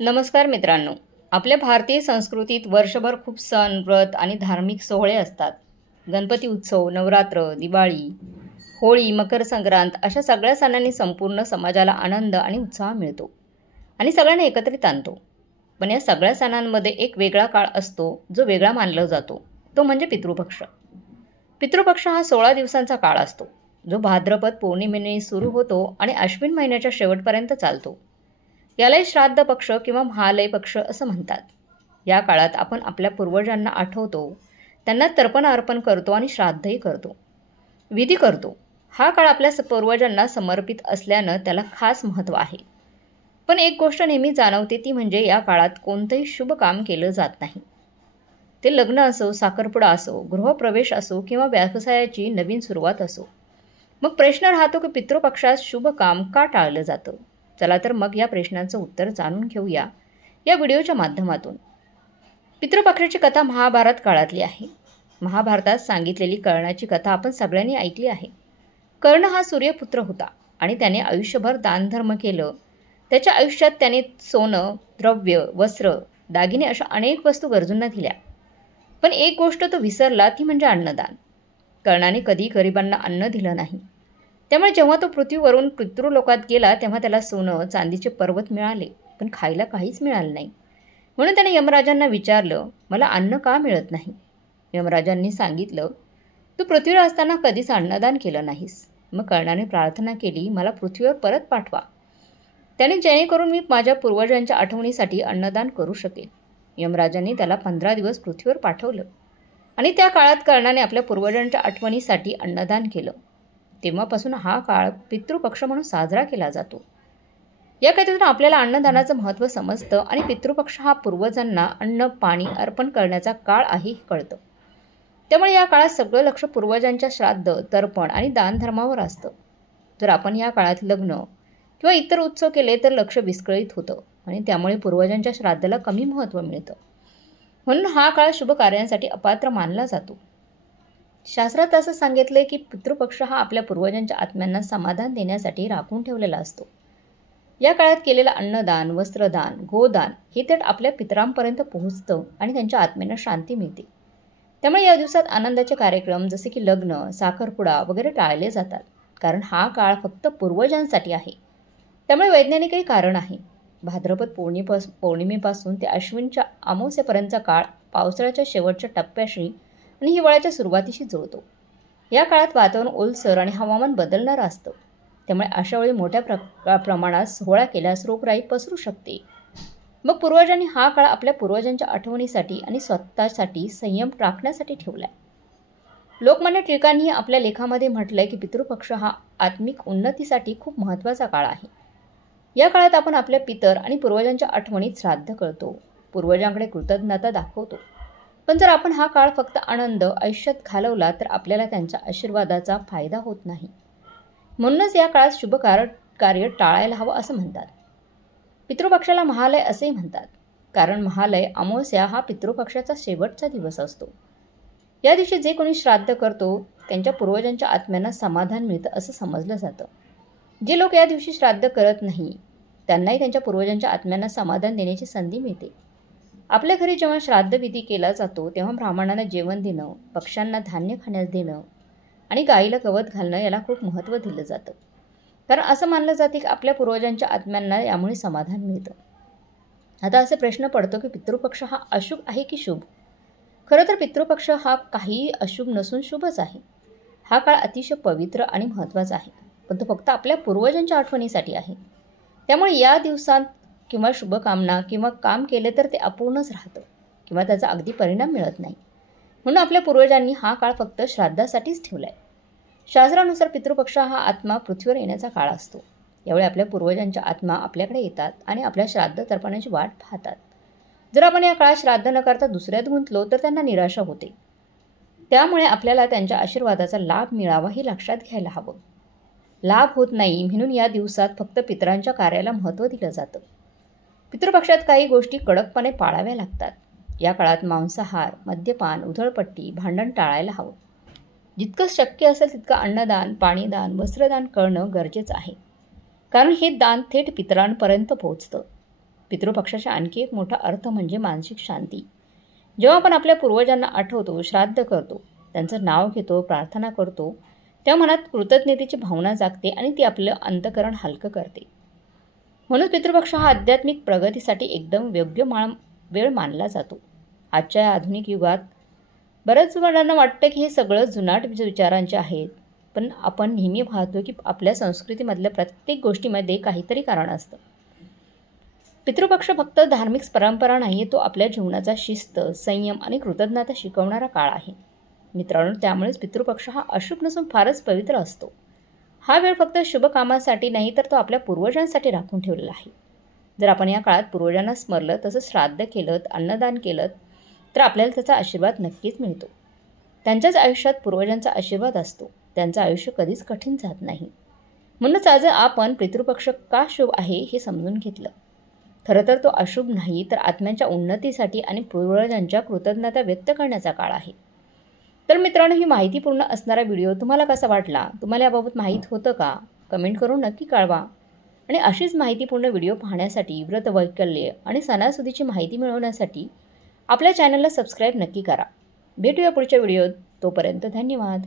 नमस्कार मित्रांनो. आपल्या भारतीय संस्कृतीत वर्षभर खूप सण, व्रत आणि धार्मिक सोहळे असतात. गणपती उत्सव, नवरात्र, दिवाळी, होळी, मकर संक्रांत अशा सगळ्या सणांनी संपूर्ण समाजाला आनंद आणि उत्साह मिळतो आणि सगळ्यांना एकत्रित आणतो. पण या सगळ्या सणांमध्ये एक वेगळा काळ असतो जो वेगळा मानला जातो. तो म्हणजे पितृपक्ष. पितृपक्ष हा 16 दिवसांचा काळ असतो, जो भाद्रपद पौर्णिमेने सुरू होतो आणि अश्विन महिन्याच्या शेवटपर्यंत चालतो. यालाही श्राद्ध पक्ष किंवा महालय पक्ष असं म्हणतात. या काळात आपण आपल्या पूर्वजांना आठवतो, त्यांना तर्पण अर्पण करतो आणि श्राद्धही करतो, विधी करतो. हा काळ आपल्या पूर्वजांना समर्पित असल्यानं त्याला खास महत्त्व आहे. पण एक गोष्ट नेहमी जाणवते, ती म्हणजे या काळात कोणतंही शुभ काम केलं जात नाही. ते लग्न असो, साखरपुडा असो, गृहप्रवेश असो किंवा व्यवसायाची नवीन सुरुवात असो. मग प्रश्न राहतो की पितृपक्षात शुभ काम का टाळलं जातं? चला तर मग या प्रश्नाचं उत्तर जाणून घेऊया या व्हिडिओच्या माध्यमातून. पितृपक्षाची कथा महाभारत काळातली आहे. महाभारतात सांगितलेली कर्णाची कथा आपण सगळ्यांनी ऐकली आहे. कर्ण हा सूर्यपुत्र होता आणि त्याने आयुष्यभर दानधर्म केलं. त्याच्या आयुष्यात त्याने सोनं, द्रव्य, वस्त्र, दागिने अशा अनेक वस्तू गरजूंना दिल्या. पण एक गोष्ट तो विसरला, ती म्हणजे अन्नदान. कर्णाने कधी गरिबांना अन्न दिलं नाही. त्यामुळे जेव्हा तो पृथ्वीवरून पितृलोकात गेला तेव्हा त्याला सोनं, चांदीचे पर्वत मिळाले, पण खायला काहीच मिळालं नाही. म्हणून त्याने यमराजांना विचारलं, मला अन्न का मिळत नाही? यमराजांनी सांगितलं, तू पृथ्वीवर असताना कधीच अन्नदान केलं नाहीस. मग कर्णाने प्रार्थना केली, मला पृथ्वीवर परत पाठवा, त्याने जेणेकरून मी माझ्या पूर्वजांच्या आठवणीसाठी अन्नदान करू शकेन. यमराजांनी त्याला 15 दिवस पृथ्वीवर पाठवलं आणि त्या काळात कर्णाने आपल्या पूर्वजांच्या आठवणीसाठी अन्नदान केलं. तेव्हापासून हा काळ पितृपक्ष म्हणून साजरा केला जातो. या कथेतून आपल्याला अन्नदानाचं महत्त्व समजतं आणि पितृपक्ष हा पूर्वजांना अन्न पाणी अर्पण करण्याचा काळ आहे हे कळतं. त्यामुळे या काळात सगळं लक्ष पूर्वजांच्या श्राद्ध, तर्पण आणि दानधर्मावर असतं. जर आपण या काळात लग्न किंवा इतर उत्सव केले तर लक्ष विस्कळीत होतं आणि त्यामुळे पूर्वजांच्या श्राद्धाला कमी महत्त्व मिळतं. म्हणून हा काळ शुभ कार्यांसाठी अपात्र मानला जातो. शास्त्रात असं सांगितलंय की पितृपक्ष हा आपल्या पूर्वजांच्या आत्म्यांना समाधान देण्यासाठी राखून ठेवलेला असतो. या काळात केलेलं अन्नदान, वस्त्रदान, गोदान हे थेट आपल्या पितरांपर्यंत पोहोचतं आणि त्यांच्या आत्म्यांना शांती मिळते. त्यामुळे या दिवसात आनंदाचे कार्यक्रम जसे की लग्न, साखरपुडा वगैरे टाळले जातात, कारण हा काळ फक्त पूर्वजांसाठी आहे. त्यामुळे वैज्ञानिकही कारण आहे. भाद्रपद पौर्णिमेपासून ते अश्विनच्या अमावस्येपर्यंतचा काळ पावसाळ्याच्या शेवटच्या टप्प्याशी आणि हिवाळ्याच्या सुरुवातीशी जुळतो. या काळात वातावरण ओलसर आणि हवामान बदलणारं असतं. त्यामुळे अशा वेळी मोठ्या प्रमाणात सोहळा केल्यास रोगराई पसरू शकते. मग पूर्वजांनी हा काळ आपल्या पूर्वजांच्या आठवणीसाठी आणि स्वतःसाठी संयम राखण्यासाठी ठेवला. लोकमान्य टिळकांनी आपल्या लेखामध्ये म्हटलंय की पितृपक्ष हा आत्मिक उन्नतीसाठी खूप महत्त्वाचा काळ आहे. या काळात आपण आपल्या पितर आणि पूर्वजांच्या आठवणीत श्राद्ध करतो, पूर्वजांकडे कृतज्ञता दाखवतो. पण जर आपण हा काळ फक्त आनंद आयुष्यात घालवला तर आपल्याला त्यांच्या आशीर्वादाचा फायदा होत नाही. म्हणूनच या काळात शुभ कार्य टाळायला हवं असं म्हणतात. पितृपक्षाला महालय असेही म्हणतात, कारण महालय अमावस्या हा पितृपक्षाचा शेवटचा दिवस असतो. या दिवशी जे कोणी श्राद्ध करतो त्यांच्या पूर्वजांच्या आत्म्यांना समाधान मिळतं असं समजलं जातं. जे लोक या दिवशी श्राद्ध करत नाही त्यांनाही त्यांच्या पूर्वजांच्या आत्म्यांना समाधान देण्याची संधी मिळते. आपल्या घरी जेव्हा श्राद्धविधी केला जातो तेव्हा ब्राह्मणांना जेवण देणं, पक्ष्यांना धान्य खाण्यास देणं आणि गाईला गवत घालणं याला खूप महत्त्व दिलं जातं. कारण असं मानलं जाते की आपल्या पूर्वजांच्या आत्म्यांना यामुळे समाधान मिळतं. आता असे प्रश्न पडतो की पितृपक्ष हा अशुभ आहे की शुभ? खरं तर पितृपक्ष हा काहीही अशुभ नसून शुभच आहे. हा काळ अतिशय पवित्र आणि महत्त्वाचा आहे, पण तो फक्त आपल्या पूर्वजांच्या आठवणीसाठी आहे. त्यामुळे या दिवसात किंवा शुभकामना किंवा काम केले तर ते अपूर्णच राहतं किंवा त्याचा अगदी परिणाम मिळत नाही. म्हणून आपल्या पूर्वजांनी हा काळ फक्त श्राद्धासाठीच ठेवला आहे. शास्त्रानुसार पितृपक्ष हा आत्मा पृथ्वीवर येण्याचा काळ असतो. यावेळी आपल्या पूर्वजांच्या आत्मा आपल्याकडे येतात आणि आपल्या श्राद्ध तर्पणाची वाट पाहतात. जर आपण या काळात श्राद्ध न करता दुसऱ्यात गुंतलो तर त्यांना निराशा होते. त्यामुळे आपल्याला त्यांच्या आशीर्वादाचा लाभ मिळावा हे लक्षात घ्यायला हवं. लाभ होत नाही म्हणून या दिवसात फक्त पितरांच्या कार्याला महत्त्व दिलं जातं. पितृपक्षात काही गोष्टी कडकपणे पाळाव्या लागतात. या काळात मांसाहार, मद्यपान, उधळपट्टी, भांडण टाळायला हवं. जितकं शक्य असेल तितकं अन्नदान, पाणीदान, वस्त्रदान करणं गरजेचं आहे, कारण हे दान थेट पितरांपर्यंत पोहोचतं. पितृपक्षाचा आणखी एक मोठा अर्थ म्हणजे मानसिक शांती. जेव्हा आपण आपल्या पूर्वजांना आठवतो, श्राद्ध करतो, त्यांचं नाव घेतो, प्रार्थना करतो, तेव्हा मनात कृतज्ञतेची भावना जागते आणि ती आपलं अंतःकरण हलकं करते. म्हणून पितृपक्ष हा आध्यात्मिक प्रगतीसाठी एकदम योग्य वेळ मानला जातो. आजच्या या आधुनिक युगात बऱ्याच जणांना वाटतं की हे सगळं जुनाट विचारांचे आहेत, पण आपण नेहमी पाहतो की आपल्या संस्कृतीमधल्या प्रत्येक गोष्टीमध्ये काहीतरी कारण असतं. पितृपक्ष फक्त धार्मिक परंपरा नाही, तो आपल्या जीवनाचा शिस्त, संयम आणि कृतज्ञता शिकवणारा काळ आहे. मित्रांनो, त्यामुळेच पितृपक्ष हा अशुभ नसून फारच पवित्र असतो. हा वेळ फक्त शुभ कामासाठी नाही, तर तो आपल्या पूर्वजांसाठी राखून ठेवलेला आहे. जर आपण या काळात पूर्वजांना स्मरलं, तसंच श्राद्ध केलं, अन्नदान केलं, तर आपल्याला त्याचा आशीर्वाद नक्कीच मिळतो. त्यांच्याच आयुष्यात पूर्वजांचा आशीर्वाद असतो. त्यांचं आयुष्य कधीच कठीण जात नाही. म्हणूनच आज आपण पितृपक्ष का शुभ आहे हे समजून घेतलं. खरं तर तो अशुभ नाही, तर आत्म्यांच्या उन्नतीसाठी आणि पूर्वजांच्या कृतज्ञता व्यक्त करण्याचा काळ आहे. तर मित्रांनो, ही माहितीपूर्ण असणारा व्हिडिओ तुम्हाला कसा वाटला? तुम्हाला याबाबत माहीत होतं का? कमेंट करून नक्की कळवा. आणि अशीच माहितीपूर्ण व्हिडिओ पाहण्यासाठी, व्रतवैकल्य आणि सणासुदीची माहिती मिळवण्यासाठी आपल्या चॅनलला सबस्क्राईब नक्की करा. भेटूया पुढच्या व्हिडिओत. तोपर्यंत धन्यवाद.